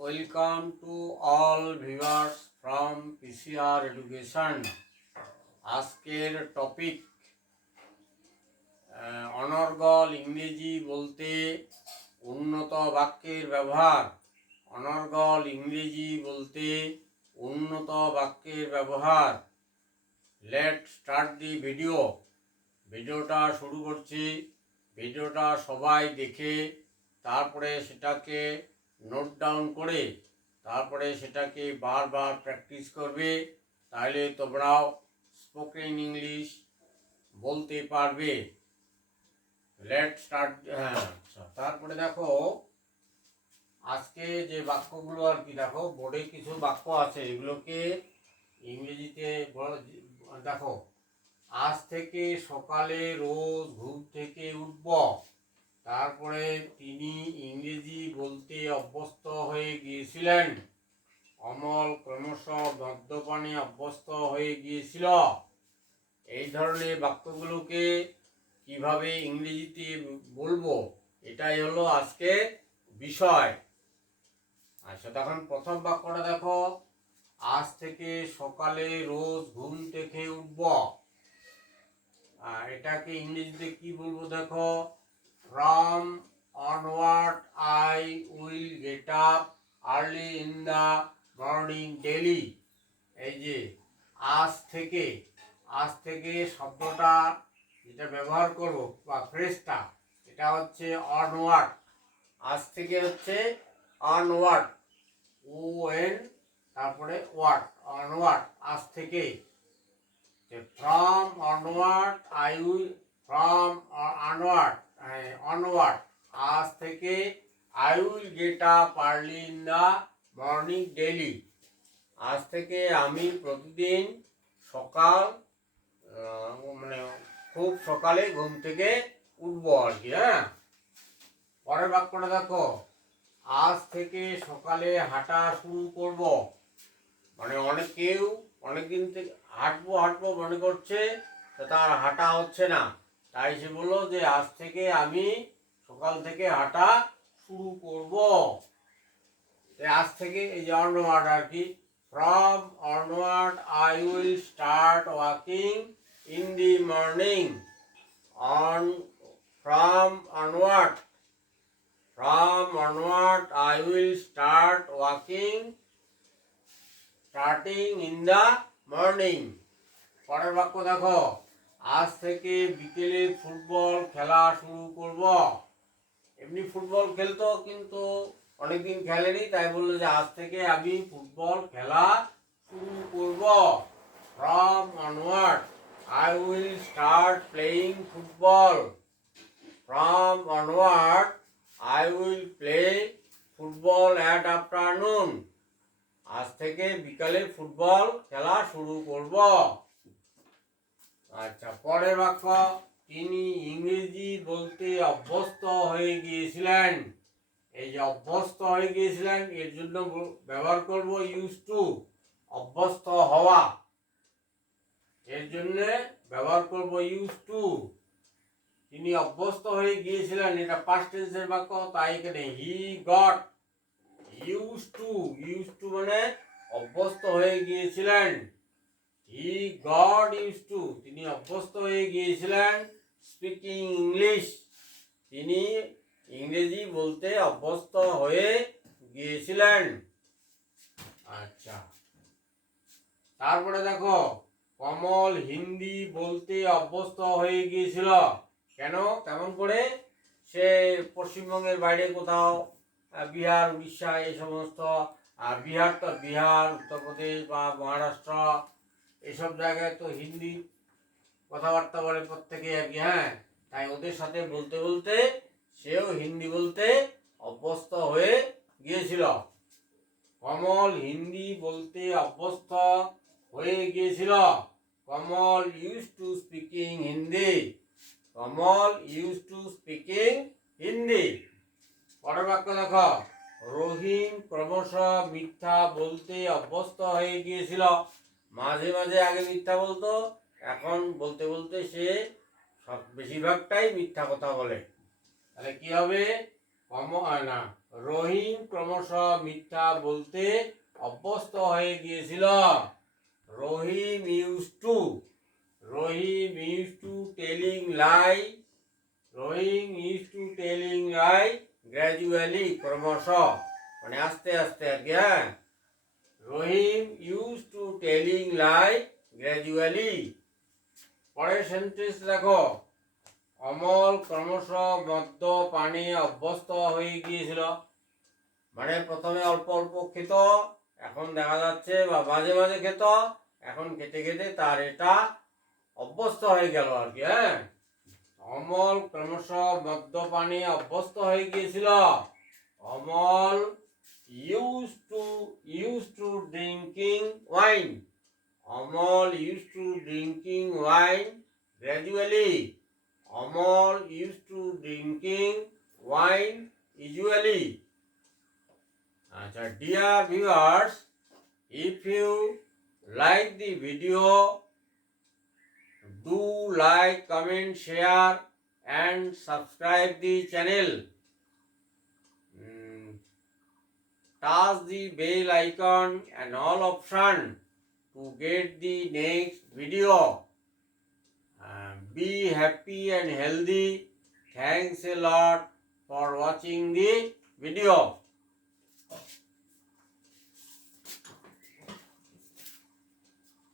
welcome to all viewers from PCR Education. আজকের topic অনর্গল ইংরেজি বলতে উন্নত বাক্যের ব্যবহার। অনর্গল ইংরেজি বলতে উন্নত বাক্যের ব্যবহার। লেট স্টার্ট দি ভিডিও ভিডিওটা শুরু করছি। ভিডিওটা সবাই দেখে, তারপরে সেটাকে নোট ডাউন করে তারপরে সেটাকে বারবার প্র্যাকটিস করবে তাহলে তোমরাও স্পোকেন ইংলিশ বলতে পারবে। লেট স্টার্ট হ্যাঁ আচ্ছা তারপরে দেখো, আজকে যে বাক্যগুলো আর কি, দেখো বোর্ডে কিছু বাক্য আছে, এগুলোকে ইংরেজিতে দেখো, আজ থেকে সকালে রোজ ঘুম থেকে উঠব। তারপরে তিনি ইংরেজি বলতে অভ্যস্ত হয়ে গিয়েছিলেন। অমল ক্রমশ মদ্যপানে অভ্যস্ত হয়ে গিয়েছিল। এই ধরনের বাক্যগুলোকে কীভাবে ইংরেজিতে বলব, এটাই হলো আজকে বিষয়। আচ্ছা তখন প্রথম বাক্যটা দেখো। আজ থেকে সকালে রোজ ঘুম থেকে উঠব। আর এটাকে ইংরেজিতে কি বলব দেখো? From onward I will get up early in the morning daily এই যে, আজ থেকে আজ থেকে শব্দটা যেটা ব্যবহার করব বা ফ্রেজটা এটা হচ্ছে অনওয়ার্ড আজ থেকে হচ্ছে অনওয়ার্ড ও এন তারপরে ওয়ার্ড অনওয়ার্ড আজ থেকে। From onward I will, from onward onward. আজ থেকে I will get up early in the morning daily আজ থেকে আমি প্রতিদিন সকাল মানে খুব সকালে ঘুম থেকে উঠবো আর কি হ্যাঁ। পরের বাক্যটা দেখো। আজ থেকে সকালে হাঁটা শুরু করব। মানে অনেক কেউ অনেকদিন থেকে হাঁটবো হাঁটবো মনে করছে তার হাঁটা হচ্ছে না। তাই সে বলল যে আজ থেকে আমি সকাল থেকে হাঁটা শুরু করব। আজ থেকে এই যে অনওয়ার্ড আর কি from onward I will start walking in the morning on from onward from onward, I will start walking starting in the morning পরের বাক্য দেখো। আজ থেকে বিকেলে ফুটবল খেলা শুরু করব। এমনি ফুটবল খেলতো, কিন্তু অনেকদিন খেলেনি, তাই বলল যে আজ থেকে আমি ফুটবল খেলা শুরু করব। From onward I will start playing football from onward I will play football at afternoon আজ থেকে বিকালে ফুটবল খেলা শুরু করব আচ্ছা বাক্য তিনি ইংরেজি বলতে অভ্যস্ত হয়ে গিয়েছিলেন। এই যে অভ্যস্ত হয়ে গিয়েছিলেন, এর জন্য ব্যবহার করব ইউজ টু অভ্যস্ত হওয়া। এর জন্য ব্যবহার করব ইউজ টু তিনি অভ্যস্ত হয়ে গিয়েছিলেন, এটা পাস্ট টেন্সের বাক্য, তাই এখানে he got use to use to মানে অভ্যস্ত হয়ে গিয়েছিলেন। হি গট ইউজ টু তিনি অভ্যস্ত হয়ে গিয়েছিলেন স্পিকিং ইংলিশ তিনি ইংরেজি বলতে অভ্যস্ত হয়ে গিয়েছিলেন। আচ্ছা। তারপরে দেখো কমল হিন্দি বলতে অভ্যস্ত হয়ে গিয়েছিল। কেন? কেমন করে? সে পশ্চিমবঙ্গের বাইরে কোথাও বিহার উড়িষ্যা এই সমস্ত আহ, বিহার তো বিহার উত্তরপ্রদেশ বা মহারাষ্ট্র এইসব জায়গায় তো হিন্দি কথাবার্তা বলে প্রত্যেকে আর কি হ্যাঁ? তাই ওদের সাথে বলতে বলতে সেও হিন্দি বলতে অভ্যস্ত হয়ে গিয়েছিল। কমল হিন্দি বলতে অভ্যস্ত হয়ে গিয়েছিল। Kamal use to speaking Hindi Kamal use to speaking Hindi পরের বাক্য দেখো। রহিম ক্রমশ মিথ্যা বলতে অভ্যস্ত হয়ে গিয়েছিল। মাঝে মাঝে আগে মিথ্যা বলতো, এখন বলতে বলতে সে সব বেশিরভাগটাই মিথ্যা কথা বলে। তাহলে কি হবে? কম না, রহিম ক্রমশ মিথ্যা বলতে অভ্যস্ত হয়ে গিয়েছিল। Rahim use to Rahim use to telling lie Rahim use to telling lie gradually ক্রমশ। মানে আস্তে আস্তে আর কি হ্যাঁ? রহিম ইউজ লাই গ্র্যাজুয়ালি পরের সেন্টেন্স দেখো। অমল ক্রমশ মদ্য পানি অভ্যস্ত হয়ে গিয়েছিল। মানে প্রথমে অল্প অল্প খেত, এখন দেখা যাচ্ছে বা মাঝে মাঝে খেত, এখন খেতে খেতে তার এটা অভ্যস্ত হয়ে গেল আর কি হ্যাঁ? অমল ক্রমশ মদ্যপানে অভ্যস্ত হয়ে গিয়েছিল। Amal use to use to drinking wine Amal use to drinking wine gradually Amal use to drinking wine usually আচ্ছা dear viewers if you like the video like comment share and subscribe the channel Mm, touch the bell icon and all option to get the next video. Be happy and healthy. Thanks a lot for watching the video